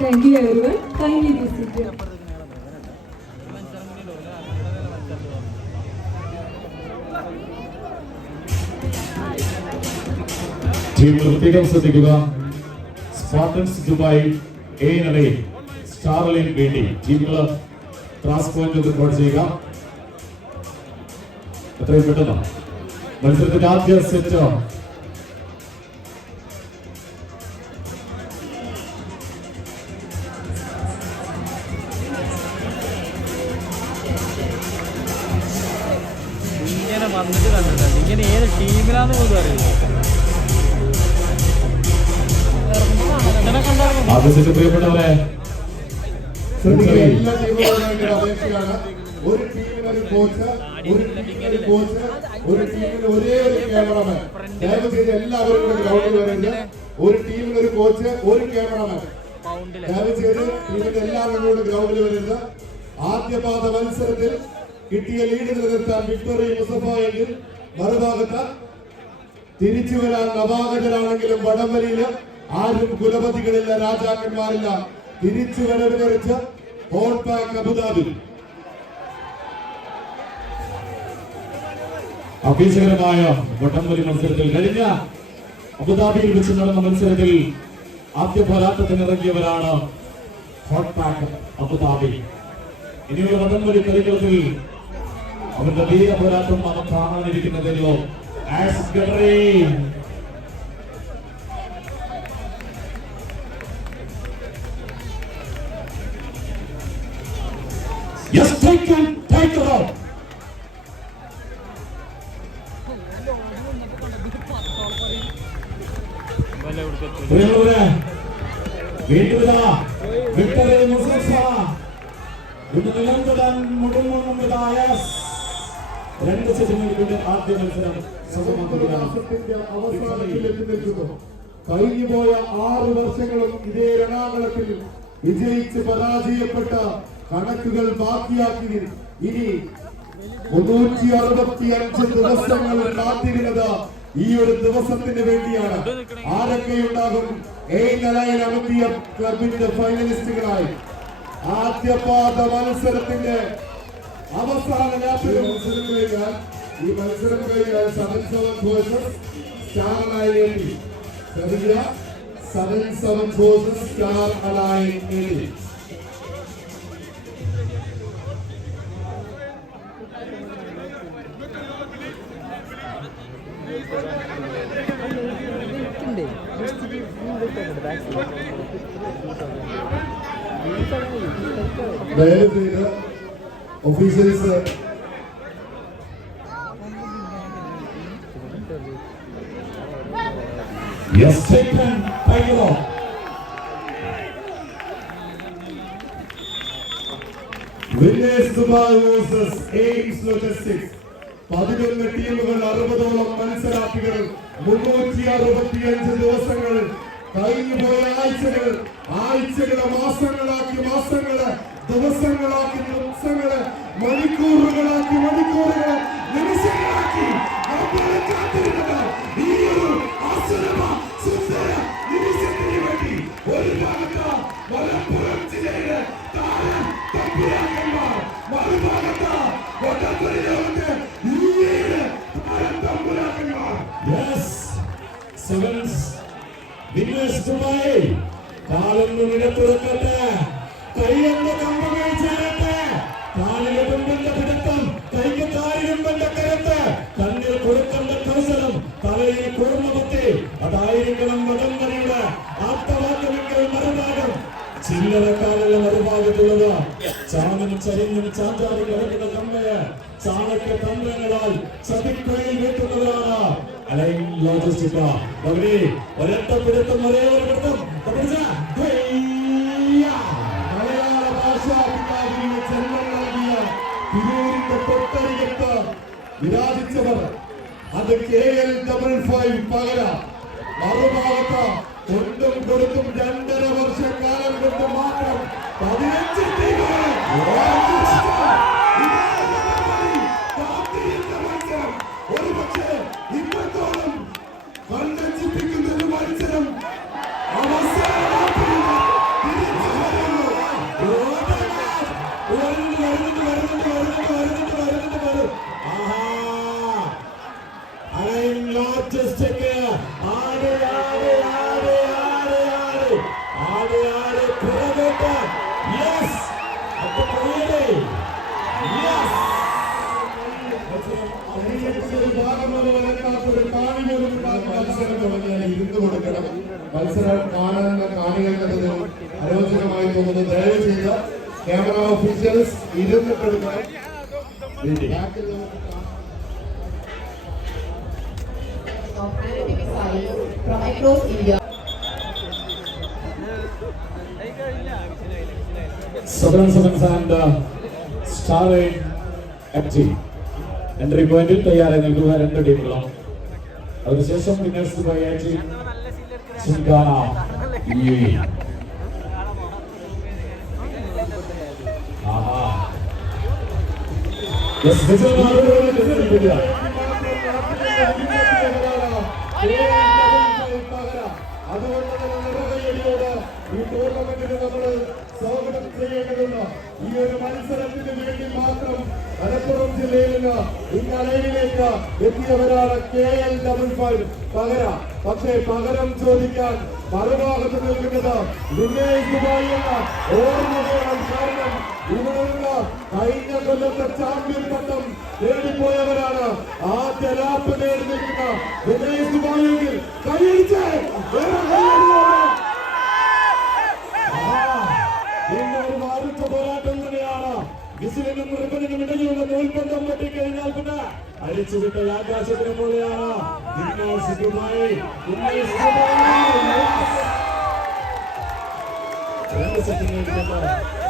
You everyone. Kindly be seated. ടീമിൽ പ്രത്യേകം ശ്രദ്ധിക്കുക സ്പാർട്ടൻസ് ദുബായ് എ നില സ്റ്റാർലിന് വേണ്ടി ടീമുകൾ ക്രാസ് പോയിന്റ് റിപ്പോർട്ട് ചെയ്യുക എത്രയും പെട്ടെന്ന് മത്സരത്തിന്റെ ആദ്യ സെറ്റ് വന്നിട്ട് കണ്ടിട്ടുണ്ട്. ഇങ്ങനെ ഏത് ടീമിലാന്ന് പോലും അറിയില്ല. ആദ്യ പ്രിയപ്പെട്ടവരെ എല്ലാ ഒരു അപേക്ഷയാണ്. ഒരു ടീമിന് ഒരു കോച്ച് ഒരു ടീമിന് ഒരു കോച്ച് ഒരു ടീമിന് ഒരേ ഒരു ക്യാമറമാൻ. ദയവ് ചെയ്ത് എല്ലാവരും കൂടെ ഗ്രൗണ്ടിൽ ഒരു ടീമിന് ഒരു കോച്ച് ഒരു ക്യാമറമാൻ. പൗണ്ടിൽ ദയവ് ചെയ്ത് ടീമിന്റെ എല്ലാവരും കൂടെ ഗ്രൗണ്ടിൽ വരരുത് ആദ്യപാദ മത്സരത്തിൽ കിട്ടിയ ലീഡ് നിലനിർത്താൻ വിക്ടറി മുസഫ എങ്കിൽ മറുഭാഗത്ത് തിരിച്ചു വരാൻ നവാഗതരാണെങ്കിലും വടംവലിയിൽ ആരും കുലപതികളില്ല രാജാക്കന്മാരില്ല. തിരിച്ചു വരവ് കുറിച്ച് അബുദാബി. അഭീഷകരമായ വടംവലി മത്സരത്തിൽ കഴിഞ്ഞ അബുദാബിയിൽ വെച്ച് നടന്ന മത്സരത്തിൽ ആദ്യ പോരാട്ടത്തിന് ഇറങ്ങിയവരാണ് ഹോട്ട് അബുദാബി. ഇനിയുള്ള വടംവലി കളികളത്തിൽ അവരുടെ വീര പോരാട്ടം നാം കാണാനിരിക്കുന്നതിലോ ആസ് ഗഡറി Yes, take him, take it out. വല്ല കൊടുക്കത്തില്ല പ്രിയമുള്ളവരെ വീണ്ടും ഇതാ വിക്ടറി മുസഫ ഇന്ന് നിലംതൊടാൻ മുടുങ്ങുന്നതായ രണ്ട് സെഷനുകളുടെ ആദ്യ മത്സരം കഴിഞ്ഞുപോയ ആറ് വർഷങ്ങളും ഇതേ രണാകുളത്തിൽ വിജയിച്ച് പരാജയപ്പെട്ട കണക്കുകൾ ബാക്കിയാക്കി. ഇനി മുന്നൂറ്റി അറുപത്തി അഞ്ച് ദിവസങ്ങൾ കാത്തിരുന്നത് ഈ ഒരു ദിവസത്തിന് വേണ്ടിയാണ്. ആരൊക്കെ ഉണ്ടാകും എ നിലയിൽ അമർത്തിയ ക്ലബിന്റെ ഫൈനലിസ്റ്റുകളായി. ആദ്യപാദ മത്സരത്തിന്റെ അവസാന ലാപ്പിൽ മത്സരം കഴിഞ്ഞാൽ ഈ മത്സരം കഴിഞ്ഞാൽ seven seven forces star align ശ്രദ്ധിക്കുക. Seven seven forces star align ദയവ് ചെയ്ത് officials Yes, taken. him, you all. Winners Dubai versus Aims logistics പതിനൊന്ന് ടീമുകൾ അറുപതോളം മത്സരാർത്ഥികൾ മുന്നൂറ്റി അറുപത്തിയഞ്ച് ദിവസങ്ങൾ കഴിഞ്ഞുപോയ ആഴ്ചകൾ ആഴ്ചകളെ മാസങ്ങളാക്കി മാസങ്ങളെ ദിവസങ്ങളാക്കി ദിവസങ്ങളെ മണിക്കൂറുകളാക്കി മണിക്കൂറുകളെ നിമിഷങ്ങളാക്കി കാത്തിരുന്നത് ഈ ഒരു അസുരമ സുന്ദര നിമിഷത്തിന് വേണ്ടി ഒരു ഭാഗത്ത് മലപ്പുറം ജില്ലയിലെ താരം തമ്പുരാക്കന്മാർ മറുഭാഗത്ത് കൊല്ലത്തൊരു ലോകത്തെ ഇന്ത്യയിലെ താരം തമ്പുരാക്കന്മാർ. Winners Dubai. കാലൊന്ന് നിലത്തുറക്കട്ടെ. കൈയൊന്ന് കമ്പങ്ങൾ ചേരട്ടെ. കാലിലെ തുമ്പന്റെ പിടുത്തം കൈക്ക് കാലിരുമ്പന്റെ കരുത്ത് കണ്ണിൽ കൊടുക്കേണ്ട കൗശലം തലയിൽ കൂർമ്മപത്തി അതായിരിക്കണം വടംവലിയുടെ ആപ്തവാക്യമെങ്കിൽ മറുഭാഗം. ചില്ലറക്കാലുള്ള മറുഭാഗത്തുള്ളത് ചാമനും ചരിഞ്ഞും ചാഞ്ചാടി കിടക്കുന്ന കമ്മയെ ചാണക്യ തന്ത്രങ്ങളാൽ ചതിക്കുഴയിൽ വെട്ടുന്നവരാണ്. അലൈൻ ലോജിസ്റ്റിക്ക. ഒരൊറ്റ പിടുത്തം ഒരേ ഒരു പിടുത്തം. തിരൂരിന്റെ തൊട്ടരികത്ത് വിരാജിച്ചവർ. അത് കെ എൽ ഡബിൾ ഫൈവ് പകര. മറുഭാഗത്ത് കൊണ്ടും കൊടുത്തും കാണുന്ന കാണികൾക്ക് അരോചകമായി തോന്നുന്നു ദയവ് ചെയ്ത് ക്യാമറ ഓഫീസേഴ്സ് ഇരുന്നിട്ടെടുക്കാൻ എൻട്രി പോയിന്റിൽ തയ്യാറായി നിൽക്കുക രണ്ട് ടീമുകളാണ്. അതിനുശേഷം വിന്നേഴ്സ് ബൈ എ ചിങ്കാന യു എ അതുകൊണ്ട് ഈ ടൂർണമെന്റിന് നമ്മൾ സ്വാഗതം ചെയ്യേണ്ടതുണ്ട് ഈ ഒരു മത്സരത്തിന് വേണ്ടി മാത്രം മലപ്പുറം ജില്ലയിൽ നിന്ന് ഇന്നലയിലേക്ക് എത്തിയവരാണ് കെ എൽ ഡബിൾ ഫൈവ് പകര പക്ഷേ പകരം ചോദിക്കാൻ മറുഭാഗത്ത് നിൽക്കുന്നത് ദുബായി എന്ന ഓർമ്മ വേണം കാരണം ഇവിടെയുള്ള കഴിഞ്ഞ കൊല്ലത്തെ ചാമ്പ്യൻ പട്ടം നേടിപ്പോയവരാണ്. ആ ലാപ്പ് നേടി നിൽക്കുന്ന ദിനേശ് ദുബായെങ്കിൽ കൈയടിച്ച് പോരാട്ടം തന്നെയാണ്. വിസിലിനും റിബണിനും ഇടയിലുള്ള നൂൽബന്ധം പൊട്ടിക്കഴിഞ്ഞാൽ പിന്നെ അടിച്ചുവിട്ട ആകാശത്തിന് പോലെയാണ് വിഘ്നേഷ് ദുബായ്. വിഘ്നേഷ് ദുബായ്.